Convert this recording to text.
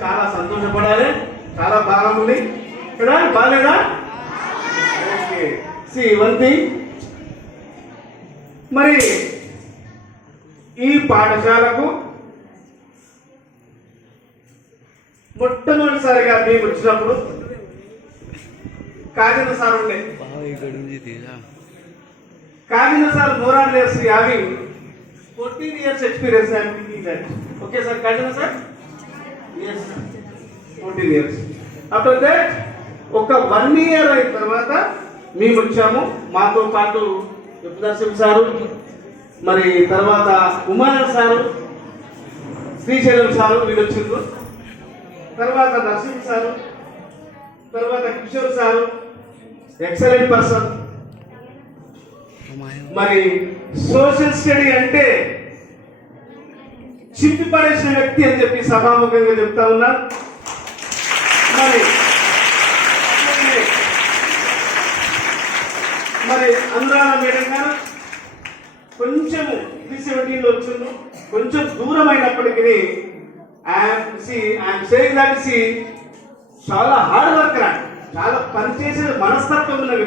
చాలా సంతోషపడాలి. చాలా బాగుంది కదా, బాగాలేదా? ఓకే. సి వన్ థింగ్, మరి ఈ పాఠశాలకు మొట్టమొదటిసారిగా మేము వచ్చినప్పుడు కాకిన సార్ ఉండే. కాకిన సార్ మోరాన్ లేసి అవి 14 years experience I am thinking that. Okay sir, Kajana sir? Yes, 14 years. After that, ఒక 1 year అయిన తర్వాత మేము వచ్చాము. మాతో పాటు యుద్ధదర్శన్ సారు, మరి తర్వాత ఉమానంద్ సారు, శ్రీశైలం సారు వీళ్ళు వచ్చిండ్రు. తర్వాత నరసింహ సారు, తర్వాత కిషోర్ సారు, ఎక్సలెంట్ పర్సన్. మరి సోషల్ స్టడీ అంటే చింపి పడేసిన వ్యక్తి అని చెప్పి సభాముఖంగా చెప్తా ఉన్నా. మరి అనురాధ మేడం గారు కొంచెము 317 వచ్చిండు, కొంచెం దూరం అయినప్పటికీ ఐఎమ్ సేయింగ్ దట్ చాలా హార్డ్ వర్కర్, చాలా పనిచేసే మనస్తత్వం ఉన్న